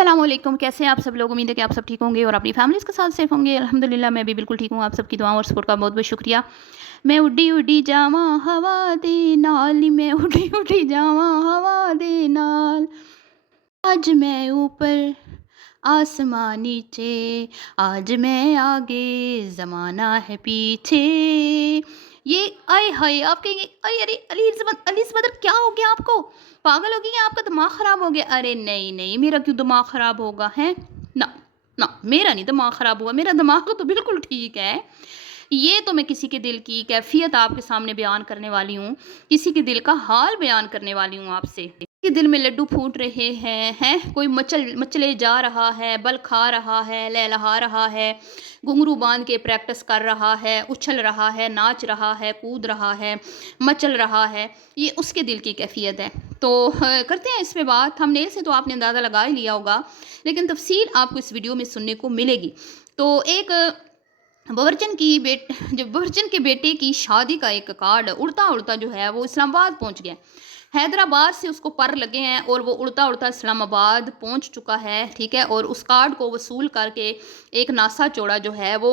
अस्सलाम वालेकुम। कैसे हैं आप सब लोग? उम्मीद है कि आप सब ठीक होंगे और अपनी फैमिलीज़ के साथ सेफ होंगे। अल्हम्दुलिल्लाह मैं भी बिल्कुल ठीक हूँ। आप सबकी दुआओं और सपोर्ट का बहुत बहुत शुक्रिया। मैं उड्डी उड्डी जावां हवा दे नाल नी, मैं उड्डी उड्डी जावां हवा दे नाल, आज मैं ऊपर आसमां नीचे, आज मैं आगे ज़माना है पीछे। ये आए हाय! आप कहेंगे अरे अरे अली बदर क्या हो गया आपको? पागल हो गई हैं? आपका दिमाग ख़राब हो गया? अरे नहीं, नहीं, मेरा क्यों दिमाग ख़राब होगा, हैं? ना, ना, मेरा नहीं दिमाग ख़राब हुआ, मेरा दिमाग तो बिल्कुल ठीक है। ये तो मैं किसी के दिल की कैफ़ियत आपके सामने बयान करने वाली हूँ, किसी के दिल का हाल बयान करने वाली हूँ आपसे। के दिल में लड्डू फूट रहे हैं? कोई मचले जा रहा है, बल खा रहा है, लहलहा रहा है, घुंघरू बाँध के प्रैक्टिस कर रहा है, उछल रहा है, नाच रहा है, कूद रहा है, मचल रहा है, ये उसके दिल की कैफ़ियत है। तो करते हैं इस पे बात। थंबनेल से तो आपने अंदाज़ा लगा ही लिया होगा, लेकिन तफ़सील आपको इस वीडियो में सुनने को मिलेगी। तो एक बवर्चन के बेटे की शादी का एक कार्ड उड़ता-उड़ता जो है वो इस्लामाबाद पहुँच गया। हैदराबाद से उसको पर लगे हैं और वो उड़ता-उड़ता इस्लामाबाद पहुँच चुका है, ठीक है? और उस कार्ड को वसूल करके एक नासा चोड़ा जो है वो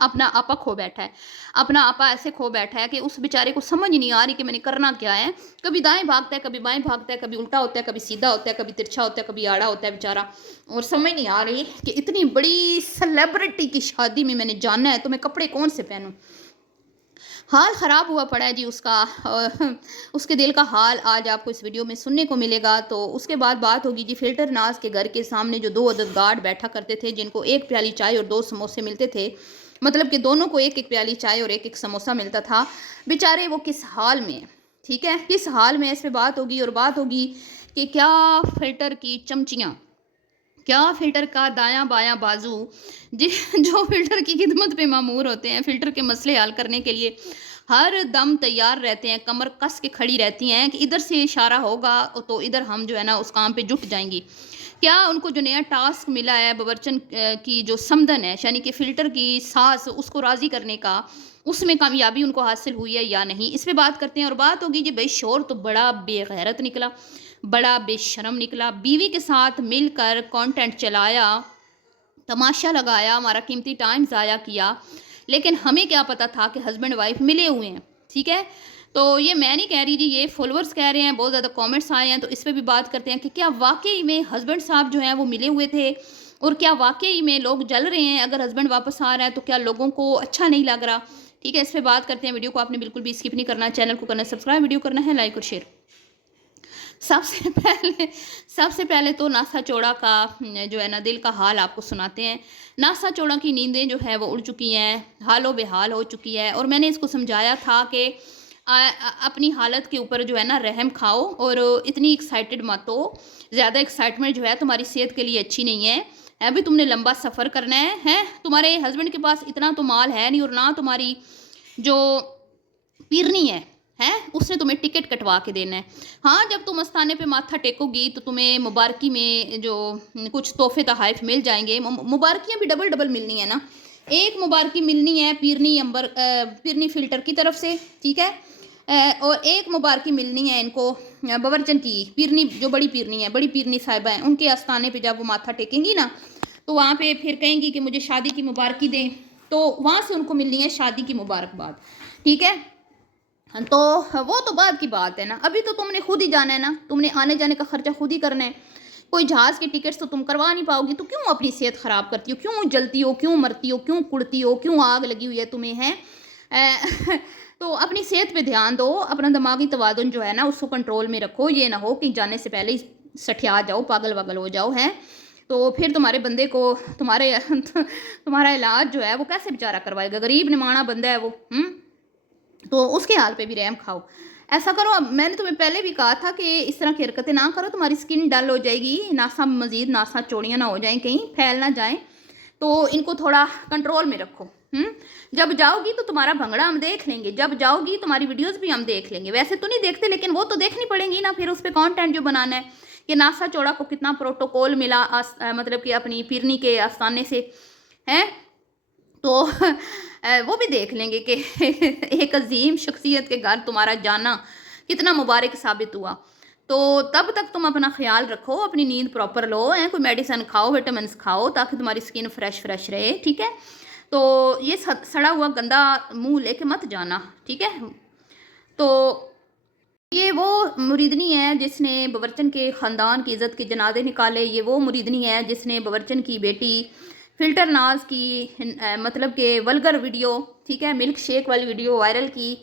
अपना आपा खो बैठा है। अपना आपा ऐसे खो बैठा है कि उस बेचारे को समझ ही नहीं आ रही कि मैंने करना क्या है। कभी दाएँ भागता है, कभी बाएँ भागता है, कभी उल्टा होता है, कभी सीधा होता है, कभी तिरछा होता है, कभी आड़ा होता है बेचारा। और समझ नहीं आ रही कि इतनी बड़ी सेलिब्रिटी की शादी में मैंने जाना है तो मैं कपड़े कौन से पहनूं। हाल ख़राब हुआ पड़ा है जी उसका। उसके दिल का हाल आज आपको इस वीडियो में सुनने को मिलेगा। तो उसके बाद बात होगी जी फ़िल्टर नाज के घर के सामने जो 2 अदद गार्ड बैठा करते थे, जिनको 1 प्याली चाय और 2 समोसे मिलते थे, मतलब कि दोनों को 1-1 प्याली चाय और 1-1 समोसा मिलता था। बेचारे वो किस हाल में हैं, ठीक है? किस हाल में, इस पे बात होगी। और बात होगी कि क्या फ़िल्टर की चमचियाँ, क्या फ़िल्टर का दायाँ-बायाँ बाजू जि जो फ़िल्टर की खिदमत पे मामूर होते हैं, फ़िल्टर के मसले हल करने के लिए हर दम तैयार रहते हैं, कमर कस के खड़ी रहती हैं कि इधर से इशारा होगा तो इधर हम जो है ना उस काम पे जुट जाएँगी। क्या उनको जो नया टास्क मिला है बबरचन की जो समधन है, यानी कि फ़िल्टर की सास उसको राज़ी करने का, उसमें कामयाबी उनको हासिल हुई है या नहीं? इस पे बात करते हैं। और बात होगी जी भई शौहर तो बड़ा बेगैरत निकला, बड़ा बेशर्म निकला, बीवी के साथ मिलकर कंटेंट चलाया, तमाशा लगाया, हमारा कीमती टाइम ज़ाया किया, लेकिन हमें क्या पता था कि हस्बैंड वाइफ मिले हुए हैं, ठीक है? तो ये मैं नहीं कह रही जी, ये फॉलोअर्स कह रहे हैं, बहुत ज़्यादा कमेंट्स आए हैं, तो इस पे भी बात करते हैं कि क्या वाक़ई में हस्बैंड साहब जो हैं वो मिले हुए थे और क्या वाक़ई में लोग जल रहे हैं? अगर हस्बैंड वापस आ रहा है तो क्या लोगों को अच्छा नहीं लग रहा? ठीक है, इस पे बात करते हैं। वीडियो को आपने बिल्कुल भी स्किप नहीं करना, चैनल को करना है सब्सक्राइब, वीडियो करना है लाइक और शेयर। सबसे पहले सबसे पहले तो नासा चौड़ा का जो है ना दिल का हाल आपको सुनाते हैं। नासा चौड़ा की नींदें जो है वो उड़ चुकी हैं, हालो बेहाल हो चुकी है। और मैंने इसको समझाया था कि अपनी हालत के ऊपर जो है ना रहम खाओ और इतनी एक्साइटेड मत हो। ज़्यादा एक्साइटमेंट जो है तुम्हारी सेहत के लिए अच्छी नहीं है। अभी तुमने लंबा सफ़र करना है, हैं? तुम्हारे हस्बैंड के पास इतना तो माल है नहीं और ना तुम्हारी जो पीरनी है उसने तुम्हें टिकट कटवा के देना है। हाँ, जब तुम आस्थाने पे माथा टेकोगी तो तुम्हें मुबारकी में जो कुछ तोहफ़े तोहफ़ मिल जाएँगे। मुबारकियाँ भी डबल-डबल मिलनी है ना। एक मुबारकी मिलनी है पीरनी फ़िल्टर की तरफ से, ठीक है? और एक मुबारकी मिलनी है इनको बवर्चन की पीरनी, जो बड़ी पीरनी है, बड़ी पीरनी साहिबा हैं, उनके आस्थाने पे जब वो माथा टेकेंगी ना, तो वहाँ पे फिर कहेंगी कि मुझे शादी की मुबारकी दें, तो वहाँ से उनको मिलनी है शादी की मुबारकबाद, ठीक है? तो वो तो बाद की बात है ना। अभी तो तुमने खुद ही जाना है ना, तुमने आने जाने का खर्चा खुद ही करना है। कोई जहाज़ के टिकट्स तो तुम करवा नहीं पाओगी, तो क्यों अपनी सेहत ख़राब करती हो? क्यों जलती हो? क्यों मरती हो? क्यों कुड़ती हो? क्यों आग लगी हुई है तुम्हें, हैं? तो अपनी सेहत पे ध्यान दो, अपना दिमागी तवाज़ुन जो है ना उसको कंट्रोल में रखो। ये ना हो कि जाने से पहले ही सठिया जाओ, पागल-वागल हो जाओ, हैं? तो फिर तुम्हारे बंदे को तुम्हारे तुम्हारा इलाज जो है वो कैसे बेचारा करवाएगा? गरीब निमाणा बंदा है वो, हुँ? तो उसके हाल पे भी रहम खाओ। ऐसा करो, अब मैंने तुम्हें पहले भी कहा था कि इस तरह की हरकतें ना करो, तुम्हारी स्किन डल हो जाएगी, नासा मज़ीद नासा चौड़ियाँ ना हो जाएँ कहीं, फैल ना जाएँ। तो इनको थोड़ा कंट्रोल में रखो, हुँ? जब जाओगी तो तुम्हारा भंगड़ा हम देख लेंगे, जब जाओगी तुम्हारी वीडियोज़ भी हम देख लेंगे। वैसे तो नहीं देखते, लेकिन वो तो देखनी पड़ेंगी ना फिर उस पे कंटेंट जो बनाना है, कि नासा चौड़ा को कितना प्रोटोकॉल मिला मतलब कि अपनी पीरनी के आस्थाने से, हैं? तो वो भी देख लेंगे कि एक अजीम शख्सियत के घर तुम्हारा जाना कितना मुबारक साबित हुआ। तो तब तक तुम अपना ख्याल रखो, अपनी नींद प्रॉपर लो, कोई मेडिसिन खाओ, विटामिन खाओ, ताकि तुम्हारी स्किन फ्रेश फ्रेश रहे, ठीक है। तो ये सड़ा हुआ गंदा मुंह लेके मत जाना, ठीक है। तो ये वो मुरीदनी है जिसने बवर्चन के ख़ानदान की इज़्ज़त के जनाजे निकाले। ये वो मुरीदनी है जिसने बवर्चन की बेटी फ़िल्टर नाज की मतलब कि वल्गर वीडियो, ठीक है, मिल्क शेक वाली वीडियो वायरल की,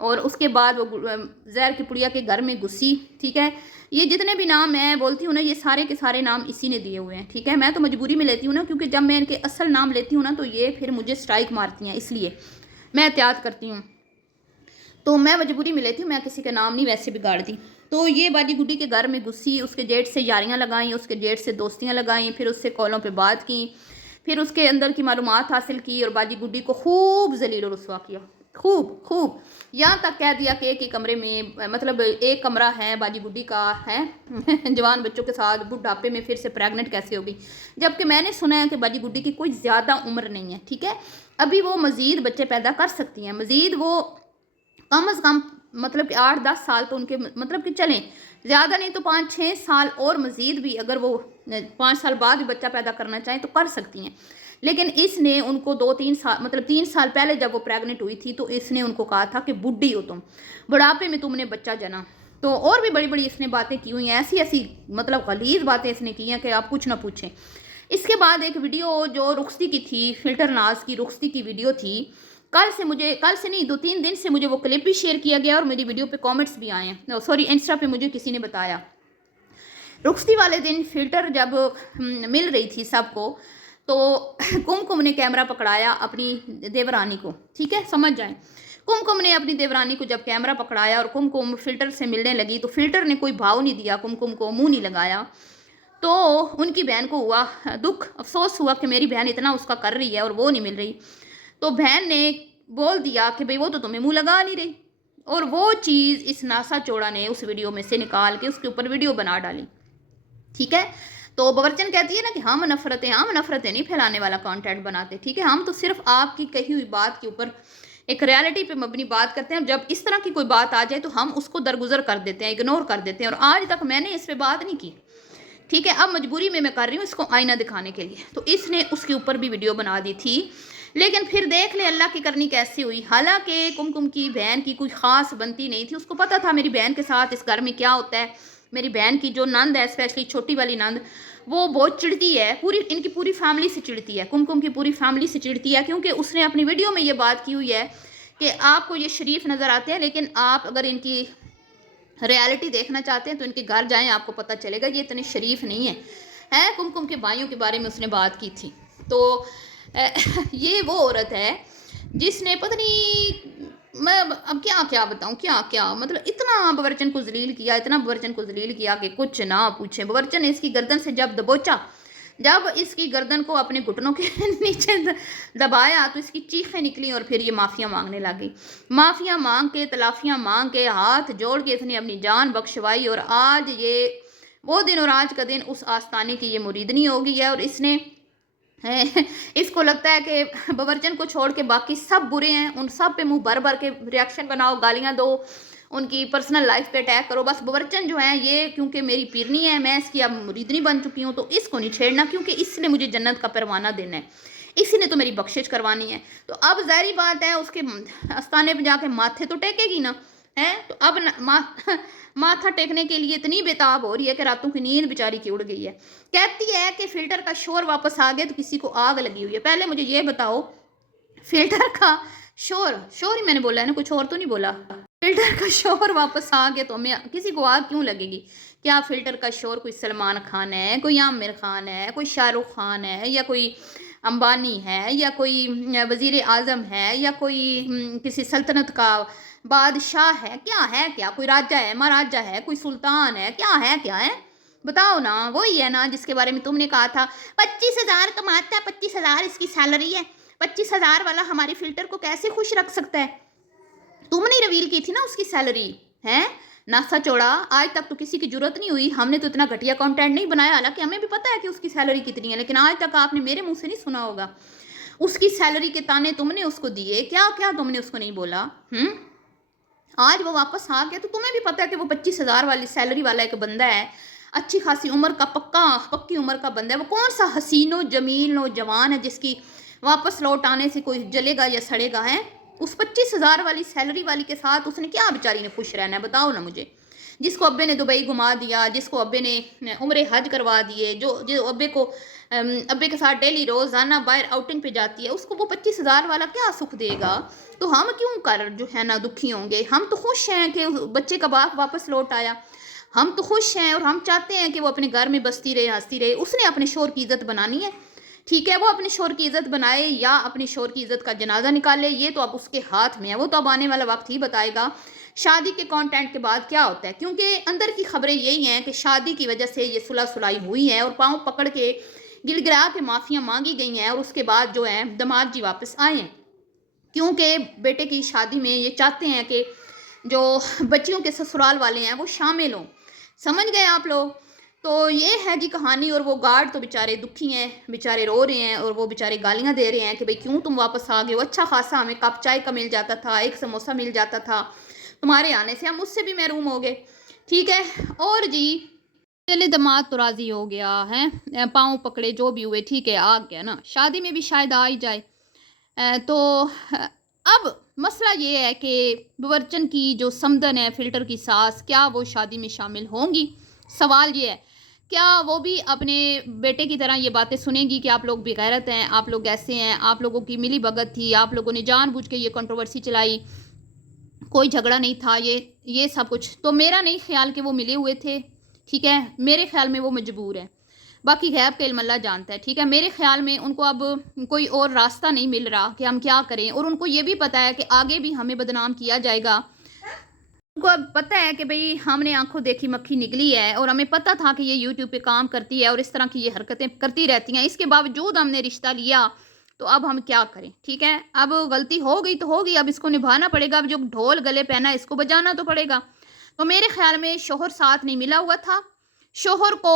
और उसके बाद वो ज़हर की पुड़िया के घर में घुसी, ठीक है। ये जितने भी नाम मैं बोलती हूँ ना, ये सारे के सारे नाम इसी ने दिए हुए हैं, ठीक है। मैं तो मजबूरी में लेती हूँ ना, क्योंकि जब मैं इनके असल नाम लेती हूँ ना तो ये फिर मुझे स्ट्राइक मारती हैं, इसलिए मैं एहतियात करती हूँ। तो मैं मजबूरी में लेती हूँ, मैं किसी का नाम नहीं वैसे बिगाड़ती। तो ये बाजी गुड्डी के घर में घुसी, उसके जेठ से यारियाँ लगाईं, उसके जेठ से दोस्तियाँ लगाईं, फिर उससे कॉलों पे बात की, फिर उसके अंदर की मालूमात हासिल की, और बाजी गुड्डी को खूब जलील और रुसवा किया, खूब खूब। यहाँ तक कह दिया कि एक ही कमरे में, मतलब एक कमरा है बाजी गुड्डी का है जवान बच्चों के साथ, बुढ़ापे में फिर से प्रेग्नेंट कैसे होगी, जबकि मैंने सुना है कि बाजी गुड्डी की कोई ज़्यादा उम्र नहीं है, ठीक है। अभी वो मज़ीद बच्चे पैदा कर सकती हैं, मज़ीद वो कम अज़ कम मतलब कि 8-10 साल तो उनके मतलब कि चलें, ज़्यादा नहीं तो 5-6 साल और मज़ीद भी, अगर वो 5 साल बाद भी बच्चा पैदा करना चाहें तो कर सकती हैं। लेकिन इसने उनको 2-3 साल मतलब 3 साल पहले जब वो प्रेग्नेंट हुई थी तो इसने उनको कहा था कि बुढ़ी हो तुम, बुढ़ापे में तुमने बच्चा जना। तो और भी बड़ी बड़ी इसने बातें की हुई हैं, ऐसी ऐसी मतलब गलीज़ बातें इसने की हैं कि आप कुछ ना पूछें। इसके बाद एक वीडियो जो रुखसती की थी, फ़िल्टर नाज की रुखसती की वीडियो थी, कल से नहीं 2-3 दिन से मुझे वो क्लिप भी शेयर किया गया और मेरी वीडियो पे कमेंट्स भी आए हैं, सॉरी इंस्टा पे मुझे किसी ने बताया। रुखसती वाले दिन फ़िल्टर जब मिल रही थी सबको, तो कुमकुम ने कैमरा पकड़ाया अपनी देवरानी को, ठीक है, समझ जाएं। कुमकुम ने अपनी देवरानी को जब कैमरा पकड़ाया और कुमकुम फ़िल्टर से मिलने लगी, तो फ़िल्टर ने कोई भाव नहीं दिया, कुमकुम को मुँह नहीं लगाया। तो उनकी बहन को हुआ दुख, अफसोस हुआ कि मेरी बहन इतना उसका कर रही है और वो नहीं मिल रही। तो बहन ने बोल दिया कि भाई वो तो तुम्हें मुंह लगा नहीं रही, और वो चीज़ इस नासा चोड़ा ने उस वीडियो में से निकाल के उसके ऊपर वीडियो बना डाली, ठीक है। तो बवर्चन कहती है ना कि हम नफ़रतें नहीं फैलाने वाला कंटेंट बनाते, ठीक है। हम तो सिर्फ आपकी कही हुई बात के ऊपर एक रियलिटी पे मबनी बात करते हैं, और जब इस तरह की कोई बात आ जाए तो हम उसको दरगुजर कर देते हैं, इग्नोर कर देते हैं, और आज तक मैंने इस पर बात नहीं की, ठीक है। अब मजबूरी में मैं कर रही हूँ इसको आईना दिखाने के लिए। तो इसने उसके ऊपर भी वीडियो बना दी थी, लेकिन फिर देख ले अल्लाह की करनी कैसी हुई। हालांकि कुमकुम की बहन की कोई ख़ास बनती नहीं थी, उसको पता था मेरी बहन के साथ इस घर में क्या होता है। मेरी बहन की जो नंद है, स्पेशली छोटी वाली नंद, वो बहुत चिढ़ती है, इनकी पूरी फैमिली से चिढ़ती है, कुमकुम की पूरी फैमिली से चिढ़ती है, क्योंकि उसने अपनी वीडियो में ये बात की हुई है कि आपको ये शरीफ नज़र आते हैं, लेकिन आप अगर इनकी रियलिटी देखना चाहते हैं तो इनके घर जाएं, आपको पता चलेगा ये इतने शरीफ नहीं है। कुमकुम के भाइयों के बारे में उसने बात की थी। तो ये वो औरत है जिसने पता नहीं, मैं अब क्या क्या बताऊँ, क्या मतलब इतना बवर्चन को जलील किया, इतना बवर्चन को जलील किया कि कुछ ना पूछे। बवर्चन ने इसकी गर्दन से जब दबोचा, जब इसकी गर्दन को अपने घुटनों के नीचे दबाया तो इसकी चीखें निकली, और फिर ये माफ़िया मांगने लगी। माफ़िया मांग के, तलाफियाँ मांग के, हाथ जोड़ के इसने अपनी जान बख्शवाई, और आज ये वो दिन और आज का दिन उस आस्थाने की ये मुरीदनी हो गई है। और इसने इसको लगता है कि बवर्चन को छोड़ के बाकी सब बुरे हैं, उन सब पे मुंह भर भर के रिएक्शन बनाओ, गालियां दो, उनकी पर्सनल लाइफ पे अटैक करो। बस बवर्चन जो है ये, क्योंकि मेरी पीरनी है, मैं इसकी अब मुरीदनी बन चुकी हूँ, तो इसको नहीं छेड़ना, क्योंकि इसने मुझे जन्नत का परवाना देना है, इसी ने तो मेरी बख्शिश करवानी है। तो अब ज़ाहिर बात है उसके आस्थाने पे जाके माथे तो टेकेगी ना, है। तो अब माथा टेकने के लिए इतनी बेताब हो रही है कि रातों की नींद बेचारी की उड़ गई है। कहती है कि फ़िल्टर का शोर वापस आ गया तो किसी को आग लगी हुई है। पहले मुझे ये बताओ, फ़िल्टर का शोर ही मैंने बोला है ना, कुछ और तो नहीं बोला। फ़िल्टर का शोर वापस आ गया तो हमें किसी को आग क्यों लगेगी? क्या फ़िल्टर का शोर कोई सलमान खान है, कोई आमिर खान है, कोई शाहरुख खान है, या कोई अंबानी है, या कोई वज़ीर आज़म है, या कोई किसी सल्तनत का बादशाह है? क्या कोई राजा है, महाराजा है, कोई सुल्तान है? क्या है बताओ ना। वही है ना जिसके बारे में तुमने कहा था 25,000 कमाता है, 25,000 इसकी सैलरी है, 25,000 वाला हमारे फ़िल्टर को कैसे खुश रख सकता है? तुमने रिवील की थी ना उसकी सैलरी, है नासा चौड़ा। आज तक तो किसी की जरूरत नहीं हुई, हमने तो इतना घटिया कंटेंट नहीं बनाया, हालांकि हमें भी पता है कि उसकी सैलरी कितनी है, लेकिन आज तक आपने मेरे मुंह से नहीं सुना होगा। उसकी सैलरी के ताने तुमने उसको दिए, क्या तुमने उसको नहीं बोला? आज वो वापस आ गया, तो तुम्हें भी पता है कि वो 25,000 वाली सैलरी वाला एक बंदा है, अच्छी खासी उम्र का, पक्की उम्र का बंदा है। वो कौन सा हसीनो जमील नौजवान है जिसकी वापस लौट आने से कोई जलेगा या सड़ेगा है? उस 25,000 वाली सैलरी वाली के साथ उसने क्या बेचारी ने खुश रहना है, बताओ ना मुझे। जिसको अब्बे ने दुबई घुमा दिया, जिसको अब्बे ने उम्रे हज करवा दिए, जो अब्बे को अब्बे के साथ डेली रोज़ाना बाहर आउटिंग पे जाती है, उसको वो 25,000 वाला क्या सुख देगा? तो हम क्यों कर जो है ना दुखी होंगे? हम तो खुश हैं कि बच्चे का बाप वापस लौट आया, हम तो खुश हैं और हम चाहते हैं कि वो अपने घर में बसती रहे, हंसती रहे। उसने अपने शोहर की इज़्ज़त बनानी है, ठीक है, वो अपने शोहर की इज़्ज़त बनाए या अपने शोहर की इज़्ज़त का जनाजा निकाले, ये तो अब उसके हाथ में है। वो तो अब आने वाला वक्त ही बताएगा शादी के कंटेंट के बाद क्या होता है, क्योंकि अंदर की खबरें यही हैं कि शादी की वजह से ये सुलह सुलाई हुई है और पाँव पकड़ के गिड़गिड़ा के माफ़ियाँ मांगी गई हैं और उसके बाद जो है दामाद जी वापस आए हैं, क्योंकि बेटे की शादी में ये चाहते हैं कि जो बच्चियों के ससुराल वाले हैं वो शामिल हों। समझ गए आप लोग? तो ये है जी कहानी। और वो गार्ड तो बेचारे दुखी हैं, बेचारे रो रहे हैं और वो बेचारे गालियां दे रहे हैं कि भाई क्यों तुम वापस आ गए हो, अच्छा खासा हमें कप चाय का मिल जाता था, एक समोसा मिल जाता था, तुम्हारे आने से हम उससे भी महरूम हो गए। ठीक है। और जी चले दामाद तो राजी हो गया है, पाँव पकड़े जो भी हुए, ठीक है, आ गया ना, शादी में भी शायद आ ही जाए। तो अब मसला ये है कि बवर्चन की जो समदन है, फ़िल्टर की सास, क्या वो शादी में शामिल होंगी? सवाल ये है, क्या वो भी अपने बेटे की तरह ये बातें सुनेंगी कि आप लोग बेगैरत हैं, आप लोग ऐसे हैं, आप लोगों की मिली भगत थी, आप लोगों ने जानबूझ के ये कंट्रोवर्सी चलाई, कोई झगड़ा नहीं था, ये सब कुछ? तो मेरा नहीं ख्याल कि वो मिले हुए थे, ठीक है, मेरे ख्याल में वो मजबूर है। बाकी गैब का इल्म अल्लाह जानता है, ठीक है। मेरे ख्याल में उनको अब कोई और रास्ता नहीं मिल रहा कि हम क्या करें, और उनको ये भी पता है कि आगे भी हमें बदनाम किया जाएगा। उनको अब पता है कि भाई हमने आंखों देखी मक्खी निकली है और हमें पता था कि ये यूट्यूब पे काम करती है और इस तरह की ये हरकतें करती रहती हैं, इसके बावजूद हमने रिश्ता लिया, तो अब हम क्या करें? ठीक है, अब गलती हो गई तो होगी, अब इसको निभाना पड़ेगा, अब जो ढोल गले पहना है इसको बजाना तो पड़ेगा। तो मेरे ख्याल में शोहर साथ नहीं मिला हुआ था, शोहर को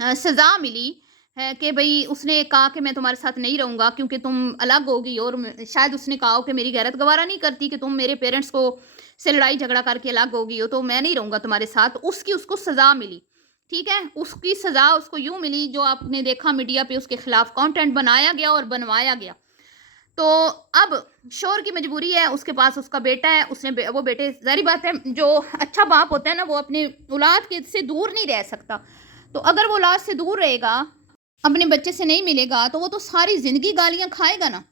सज़ा मिली है कि भई उसने कहा कि मैं तुम्हारे साथ नहीं रहूँगा क्योंकि तुम अलग होगी, और शायद उसने कहा हो कि मेरी गैरत गवारा नहीं करती कि तुम मेरे पेरेंट्स को से लड़ाई झगड़ा करके अलग हो गई हो, तो मैं नहीं रहूँगा तुम्हारे साथ। उसकी उसको सज़ा मिली, ठीक है? उसकी सज़ा उसको यूँ मिली जो आपने देखा मीडिया पे उसके खिलाफ कंटेंट बनाया गया और बनवाया गया। तो अब शोहर की मजबूरी है, उसके पास उसका बेटा है, उसने वो बेटे, ज़ाहिर बात है जो अच्छा बाप होता है ना वो अपनी औलाद के से दूर नहीं रह सकता। तो अगर वो औलाद से दूर रहेगा, अपने बच्चे से नहीं मिलेगा, तो वो तो सारी ज़िंदगी गालियाँ खाएगा ना,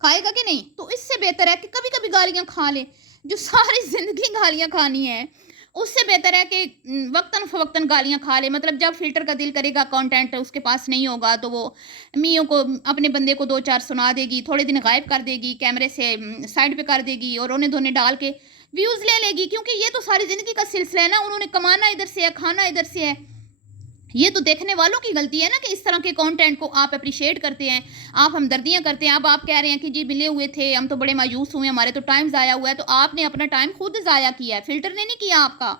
खाएगा कि नहीं? तो इससे बेहतर है कि कभी-कभी गालियाँ खा ले, जो सारी ज़िंदगी गालियाँ खानी है, उससे बेहतर है कि वक़्तन-फ़वक़्तन गालियाँ खा ले। मतलब जब फ़िल्टर का दिल करेगा, कंटेंट उसके पास नहीं होगा, तो वो मियों को, अपने बंदे को 2-4 सुना देगी, थोड़े दिन गायब कर देगी, कैमरे से साइड पे कर देगी और रोने-धोने डाल के व्यूज़ ले लेगी, क्योंकि ये तो सारी ज़िंदगी का सिलसिला है ना, उन्होंने कमाना इधर से है, खाना इधर से है। ये तो देखने वालों की गलती है ना कि इस तरह के कंटेंट को आप अप्रिशिएट करते हैं, आप हमदर्दियाँ करते हैं। अब आप कह रहे हैं कि जी मिले हुए थे, हम तो बड़े मायूस हुए, हमारे तो टाइम ज़ाया हुआ है, तो आपने अपना टाइम खुद ज़ाया किया है, फ़िल्टर ने नहीं किया आपका।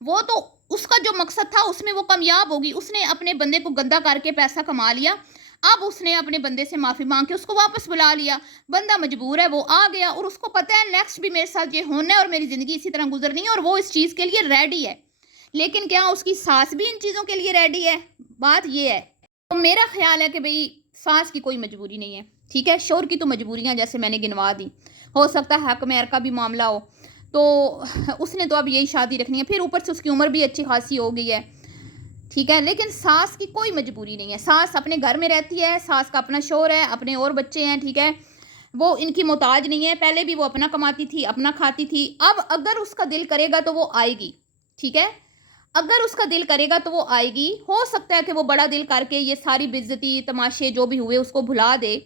वो तो उसका जो मकसद था उसमें वो कामयाब होगी, उसने अपने बंदे को गंदा करके पैसा कमा लिया, अब उसने अपने बंदे से माफ़ी मांग के उसको वापस बुला लिया, बंदा मजबूर है, वो आ गया और उसको पता है नेक्स्ट भी मेरे साथ ये होना है और मेरी ज़िंदगी इसी तरह गुजरनी है, और वो इस चीज़ के लिए रेडी है। लेकिन क्या उसकी सास भी इन चीज़ों के लिए रेडी है? बात ये है। तो मेरा ख्याल है कि भई सास की कोई मजबूरी नहीं है, ठीक है? शौहर की तो मजबूरियाँ जैसे मैंने गिनवा दी। हो सकता है हक मेहर का भी मामला हो, तो उसने तो अब यही शादी रखनी है, फिर ऊपर से उसकी उम्र भी अच्छी खासी हो गई है, ठीक है? लेकिन सास की कोई मजबूरी नहीं है, सास अपने घर में रहती है, सास का अपना शौहर है, अपने और बच्चे हैं, ठीक है? वो इनकी मोहताज नहीं है, पहले भी वो अपना कमाती थी, अपना खाती थी, अब अगर उसका दिल करेगा तो वो आएगी, ठीक है? अगर उसका दिल करेगा तो वो आएगी। हो सकता है कि वो बड़ा दिल करके ये सारी बेइज्जती, तमाशे जो भी हुए उसको भुला दे।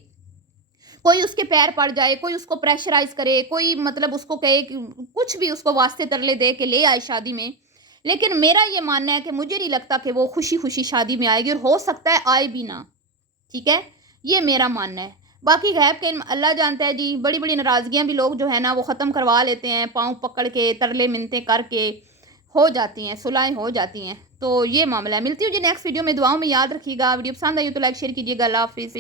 कोई उसके पैर पड़ जाए, कोई उसको प्रेशराइज़ करे, कोई मतलब उसको कहे कि कुछ भी उसको वास्ते तरले दे के ले आए शादी में। लेकिन मेरा ये मानना है कि मुझे नहीं लगता कि वो खुशी-खुशी शादी में आएगी, और हो सकता है आए भी ना, ठीक है? ये मेरा मानना है। बाकी गैब के इल्म अल्लाह जानता है जी, बड़ी-बड़ी नाराज़गियाँ भी लोग जो है ना वो ख़त्म करवा लेते हैं, पाँव पकड़ के, तरले-मिन्नतें करके हो जाती हैं, सुलहें हो जाती हैं। तो ये मामला है। मिलती हूँ जी नेक्स्ट वीडियो में, दुआओं में याद रखिएगा। वीडियो पसंद आई हो तो लाइक शेयर कीजिएगा। अल्लाह हाफ़िज़।